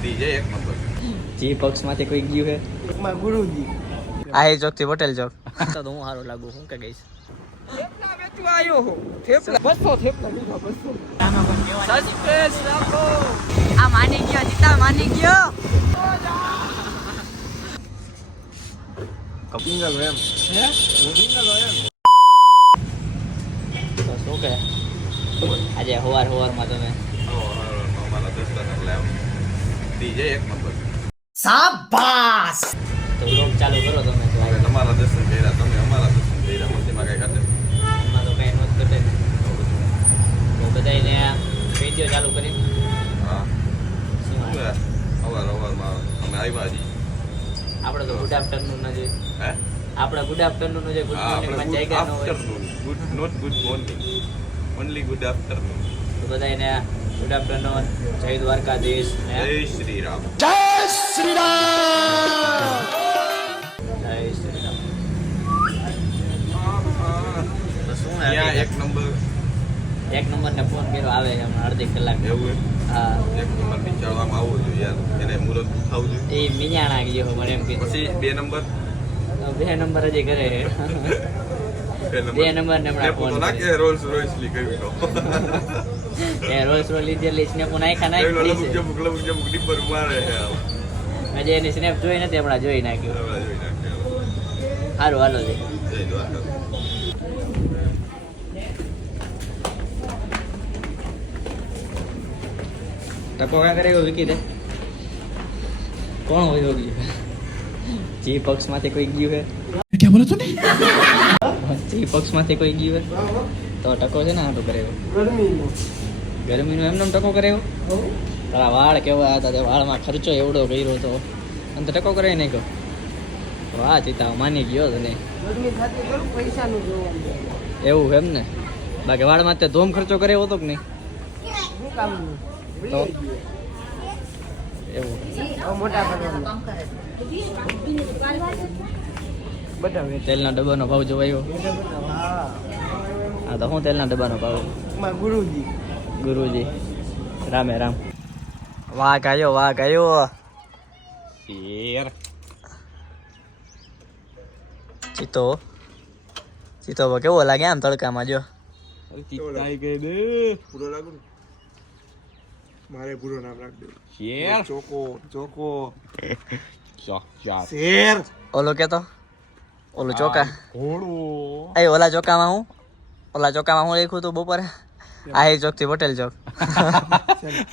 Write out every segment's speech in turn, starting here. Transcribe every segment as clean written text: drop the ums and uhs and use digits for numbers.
DJ એક number. જી પક્ષ માંથી કોઈ ગયું હે માં ગુરુજી આ ચોક થી પટેલ ચોક તો હું સારું લાગુ હું કે ગઈશ થેપલા વેચવા આવ્યો હો થેપલા 200 થેપલા લીધા 200 સસ્પેન્સ રાખો આ માની ગયો જીતા માની ગયો કપિંગલ એમ હે કપિંગલ એમ તો શું કે આજે હવાર માં તમે અમારા દોસ્તાર લાવ ડીજે એક નંબર. શાબાશ તો લોક ચાલુ કરો તમે તો અમે તમારા દર્શન કર્યા, તમે અમારા દર્શન કર્યા, મધ્યમાં કઈ કાઢે એમાં તો કઈ નોંધ કરે તો બધાને વિડીયો ચાલુ કરી હા શું શું અવારમાં અમે આવ્યા છીએ. આપણે તો ગુડ આફ્ટરનૂન ના જોઈએ હે આપણે ગુડ આફ્ટરનૂન નો જે ગુડ મોર્નિંગ માં આપણે જાગ્યા ન હોય afternoon good not good morning only good afternoon. તો બધાને ગુડ આફ્ટરનૂન જય દ્વારકાધીશ જય શ્રી રામ. જય શ્રી રામ તો શું ત્યાં એક નંબર એક નંબર ને ફોન કર્યો આવે છે હમણાં અડધી કલાક એવું હા એક નંબર બિચારવામાં આવવો જોઈએ યાર, એને મુહૂર્ત થવું જોઈએ. એ મિયાણા ગયો મને એમ કીધું પછી બે નંબર બે નંબર હજી કરે છે બે નંબર ને હમણાં ફોન નાખે રોલ્સ રોયસ લી કર્યું તો એ રોલ્સ રોલ લીધેલી સ્નેપ નાખ્યા નાખી જમુક ડીપર મારે છે હજી એની સ્નેપ જોઈ નથી હમણાં જોઈ નાખ્યું જોઈ નાખે. સારું હાલો છે જય દ્વારકા. ટકો ક્યાં કરે એવો વિકી દે કોણ હોય ગયું જી પક્ષ માંથી કોઈ ગયું હે क्या बोला तूने જી પક્ષ માંથી કોઈ ગયું હે તો ટકો છે ને આટો કરે ગરમીનો ગરમીનો એમને ટકો કરે એવો તારા વાળ કેવા હતા તે વાળમાં ખર્ચો એવડો કર્યો હતો અને તો ટકો કરે નહીં કહો વાહ ચિતા માની ગયો તને ગરમી થતી તો પૈસાનું જોવાનું એવું એમ ને બાકી વાળમાં તે ધોમ ખર્ચો કરે એવો હતો કે નહીં શું કામનું તો એવું મોટા કરવાનું બધા વેચ તેલના ડબ્બાનો ભાવ જોવાયો હા હા તો હું તેલના ડબ્બાનો ભાવ માં ગુરુજી ગુરુજી રામે રામ વાઘ આવ્યો શેર ચીતો કેવો લાગે આમ તડકામાં જો ચિત્તાઈ ગઈ દે પૂરો લાગુ ને મારે પૂરો નામ રાખ દે શેર ચોકો ચાર શેર ઓલો કેતો ઓલું ચોકા ઘોડો એ ઓલા ચોકામાં હું લખ્યું તું બપોરે આહિર ચોક થી પટેલ ચોક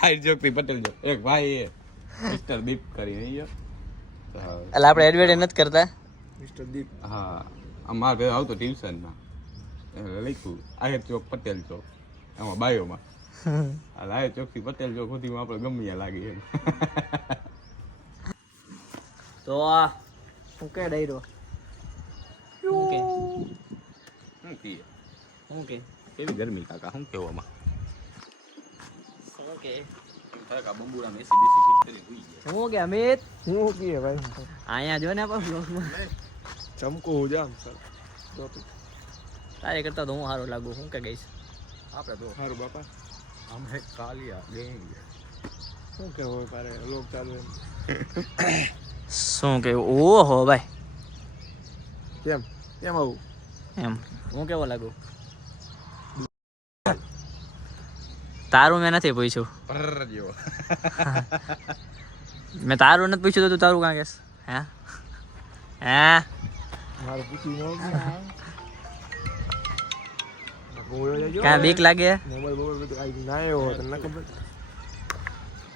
હાઈ જોક થી પટેલ જોક એક ભાઈ એ મિસ્ટર દીપ કરીને એટલે આપણે એડવર્ટાઈઝ નથી કરતા મિસ્ટર દીપ હા અમારે ઘરે આવતો ટ્યુશનમાં લખ્યું આહિર ચોક પટેલ ચોક એમાં બાયોમાં આહિર ચોક થી પટેલ ચોક સુધીમાં આપણે ગમે ત્યાં લાગી એમ. તો હું કે ડાયરો હું કે કેવી ગરમી કાકા શું કહેવામાં શું કે કાકા બંબુરા મેસી બેસી ફિટ કરી હોઈ ગયા. હું કે અમિત હું કીએ ભાઈ અહીંયા જો ને આપણા બ્લોગમાં ચમકો હો જામ સર તારે કરતા તો હું સારું લાગુ હું કે ગઈશ આપણે તો સારું બાપા આમ હે કાલિયા ગેંગ શું કે હોય પારે લોક ચાલુ એમ શું કે ઓહો ભાઈ કેમ કેમ આવું એમ હું કેવો લાગુ તારું મેં નથી પૂછ્યું પર જેવો મેં તારું નથી પૂછ્યું તો તું તારું કાં કેસ હે મારે પૂછી ન કાં બીક લાગે મોબાઈલ બધું આઈ નાયો હોય તને ખબર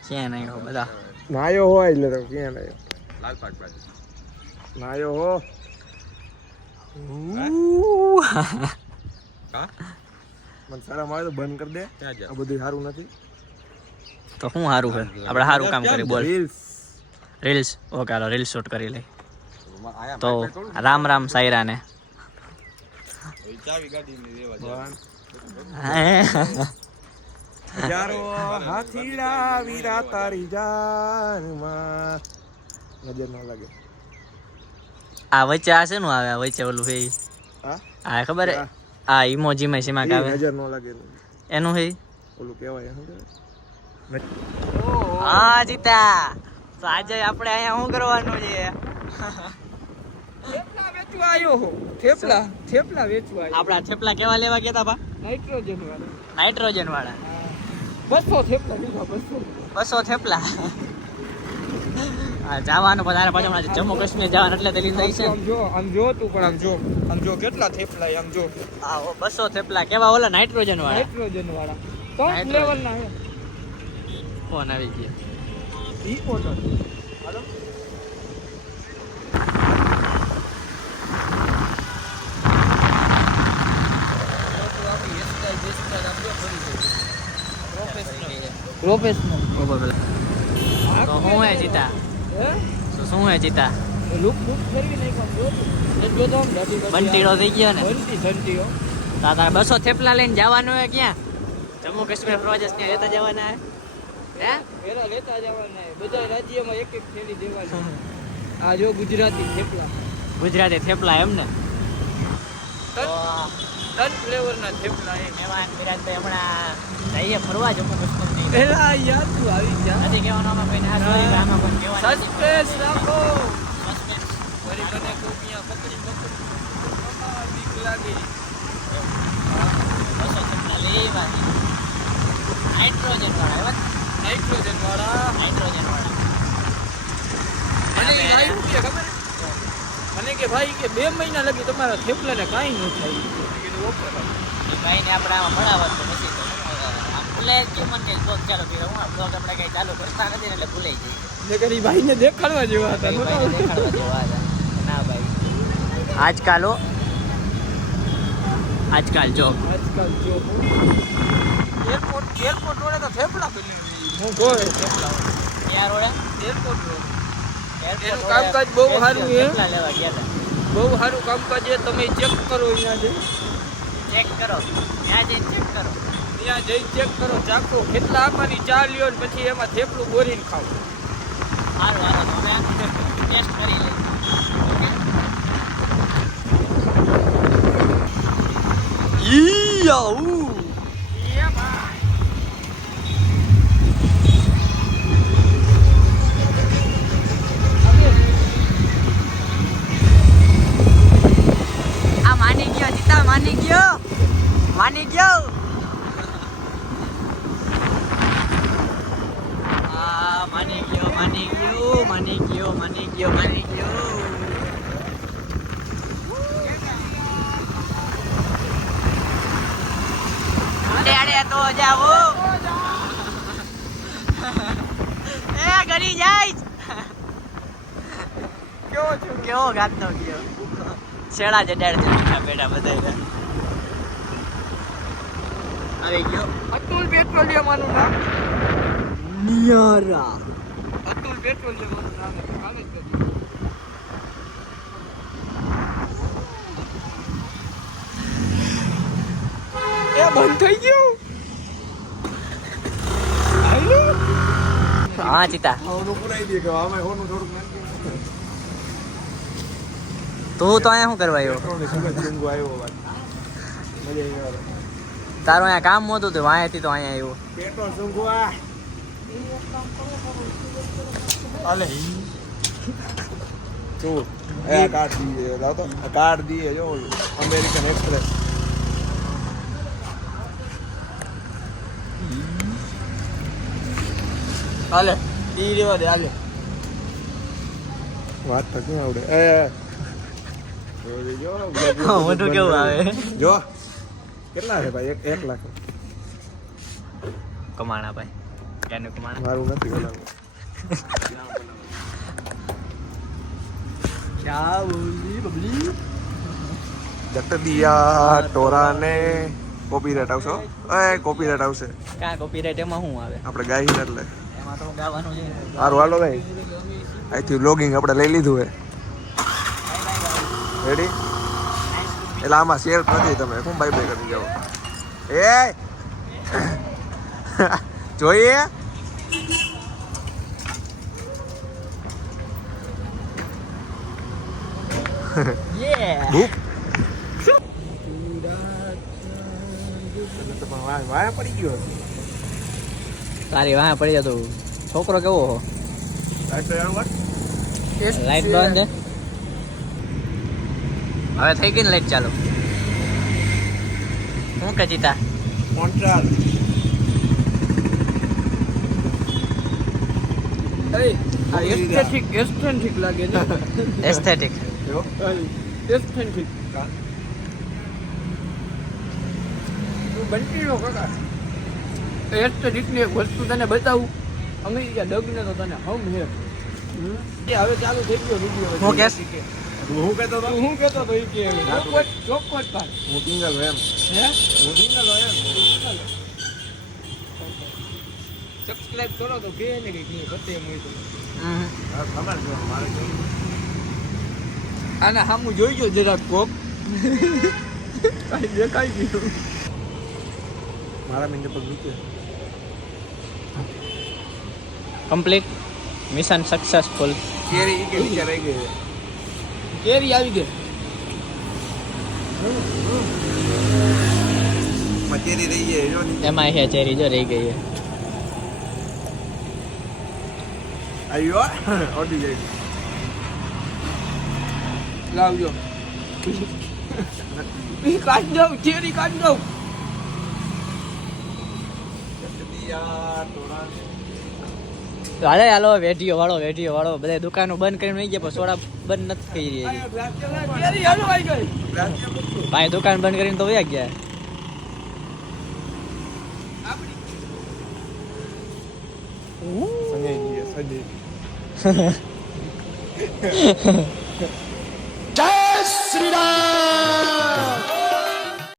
ક્યાં નહીં હો બધા નાયો હોય એટલે તો ક્યાં નાયો લાલ પાટ બાજુ નાયો હો હા મને સારા મારે તો બંધ કરી દે ક્યાં જા આ બધું સારું નથી તો શું સારું છે આપણે સારું કામ કરી બોલ રીલ્સ રીલ્સ ઓકે હાલો રીલ્સ શૂટ કરી લઈ તો રામ રામ સાયરા ને ચાવી ગાડી ની રેવા ભગવાન યારો હાથીડા વીરા તારી જાનમાં નજર ન લાગે આ વચ્ચે આ છે નું આવે આ વચ્ચે ઓલું હે હા આ ખબર હે આ ઇમોજી માં સીમા આવે નજર ન લાગે એનું હે ઓલું કહેવાય શું કહેવાય હા જીતા તો આજે આપણે અહીંયા શું કરવાનું છે થેપલા વેચવા આવ્યો હો થેપલા થેપલા વેચવા આવ્યો આપડા થેપલા કેવા લેવા ગયા તા બા નાઇટ્રોજન વાળા નાઇટ્રોજન વાળા 200 થેપલા લીધા 200 200 થેપલા હા જવાનું વધારે પાછું હમણાં જમ્મુ કાશ્મીર જવાનું એટલે તે લીધા છે આમ જો તું પણ આમ જો કેટલા થેપલા આમ જો હા 200 થેપલા કેવા ઓલા નાઇટ્રોજન વાળા નાઇટ્રોજન વાળા ટોપ લેવલ ના હે ફોન આવી ગયો ઈ પોટર હાલો પ્રોફેશનલ તો હું હે જીતા તો શું હે જીતા લુક ફેરવી નાખ્યો જો તો બંટીડો થઈ ગયો ને બંટીઓ તારા 200 થેપલા લઈને જવાનું હે ક્યાં જમ્મુ કાશ્મીર પ્રોજેક્ટ ને લેતા જવાના હે પેલા લેતા જવાના હે બધા રાજ્યમાં એક એક થેલી દેવાની આ જો ગુજરાતી થેપલા ગુજરાતી થેપલા એમ ને તન ફ્લેવરના થેપલા એ મહેમાન વિરાજભાઈ હમણાં જઈએ ફરવા જમ્મુ કાશ્મીર ની પેલા યાર તું આવી જા નથી કહેવાનું આમાં કોઈને હાથ હોય આમાં કોઈ કહેવાનું સસ્પેન્સ રાખો સસ્પેન્સ વળી મને કોપિયા પકડી બીક લાગી 200 થેપલા લેવાની નાઇટ્રોજન વાળા નાઇટ્રોજન વાળા નાઇટ્રોજન વાળા મને ઈ આવ્યું કે ખબર હે? મને કે ભાઈ કે 2 મહિના લગી તમારા થેપલાને કાંઈ ન થાય કીધું ઓકે ભાઈ એ ભાઈને આપણે આમાં ભણાવત તો પછી તો આમ ભૂલાઈ જ ગયું મને કે બ્લોગ ચાલુ કર્યો હું બ્લોગ આપણે કઈ ચાલુ કરતા નથી ને એટલે ભૂલાઈ ગઈ નકર ઈ ભાઈને દેખાડવા જેવા હતા એ ભાઈને દેખાડવા જેવા હતા ના ભાઈ આજકાલ જો આજકાલ જો એરપોર્ટ રોડે તો થેપલા બની હું ગોળે થેપલા ક્યાં રોડે એરપોર્ટ રોડ એનું એનું કામકાજ બહુ સારું છે. કેટલા લેવા ગયા હતા બહુ સારું કામકાજ છે તમે ચેક કરો અહીંયા જઈ ચેક કરો ત્યાં જઈને ચેક કરો ત્યાં જઈ ચેક કરો ચાખો કેટલા આમાંની ચા લ્યો ને પછી એમાં થેપલું બોરીને ખાઓ સારું હાલો તો અમે ટેસ્ટ કરી લઈએ આ માની ગયો જીતા માની ગયો આ માની ગયો અરે તો જાવો એ ઘરી જાય કેવો છે કેવો ગાતનો ગયો શેડા જડાડ બેઠા બધા આવી ગયો અતુલ પેટ્રોલિયમનું નામ નિયારા અતુલ પેટ્રોલિયમનું નામ છે કાલે જ કરી એ બંધ થઈ ગયું હા ચિતા ઓનું પુરાઈ દે કે આમાં ઓનું થોડુંક નાખી તું તો અહીંયા શું કરવા આવ્યો પેટ્રોલ સુગંધ ડુંગો આવ્યો વાત મજા આવી તારું અહીંયા કામ મોતું હતું વાંયાથી તો અહીંયા આવ્યો પેટ્રોલ ડુંગો આ આલે તો એ કાર્ડ દીએ લાવ તો કાર્ડ દીએ જો અમેરિકન એક્સપ્રેસ હાલે ઈ રેવા દે હાલે વાત તો કેમ આવડે મોટું કેવું આવે જો કેટલા છે ભાઈ 1 લાખ કમાણા ભાઈ ક્યાંનું કમાણા મારું નથી બોલાવું ક્યા બોલી બબલી જટ દિયા ટોરાને કોપીરાઈટ આવશે એ કોપીરાઈટ આવશે કા કોપીરાઈટ એમાં શું આવે આપણે ગાઈ એટલે એમાં તો ગાવાનું છે સારું હાલો ભાઈ અહીંથી વ્લોગિંગ આપણે લઈ લીધું હે રેડી એટલે આમાં શેર નથી તમે શું બાય બાય કરી જાઓ એ જોઈએ યે ભૂખ વાયા પડી ગયો તારી વાહ પડી જતો છોકરો કેવો હો ટેસ્ટ લાઈટ બંધ છે હવે થઈ ગઈ ને લાઈટ ચાલુ શું કે જીતા એસ્થેટિક લાગે છે એસ્થેટિક એસ્થેટિક તું બનતી રહો કાકા એસ્થેટિક ની એક વસ્તુ તને બતાવું અમેરિકા ડગને તો તને હમ હે એ હવે ચાલુ થઈ ગયો વિડિયો હું કેસ? હું કહેતો હતો હું કહેતો તો એ કે ચોક્કસ પાર હું સિંગલ એમ હે હું સિંગલ એમ સબસ્ક્રાઇબ કરો તો કે ને કે બતે એમ હોય તો ખબર છે મારે આના સામું જોઈજો જરાક કોક કાંઈ દેખાઈ ગયું મારા મિનિટ પર મૂકે કમ્પ્લીટ મિશન સક્સેસફુલ કેરી ઈ કે વિચાર આવી ગઈ કેરી આવી ગઈ માં કેરી રહી ગઈ જો ની એમાં હે ચેરી જો રહી ગઈ છે આવ્યો ઓડી જાય લાવજો ઈ કાઢ દઉં કેરી કાઢ દઉં યાર થોડા હાલે હાલો વેઠીઓ વાળો બધા દુકાનો બંધ કરીને વહી ગયા પણ સોડા બંધ નથી કરી રહી હજી. કેરી હાલો આવી ગઈ ભાઈ દુકાન બંધ કરીને તો વયા ગયા સંજય સજે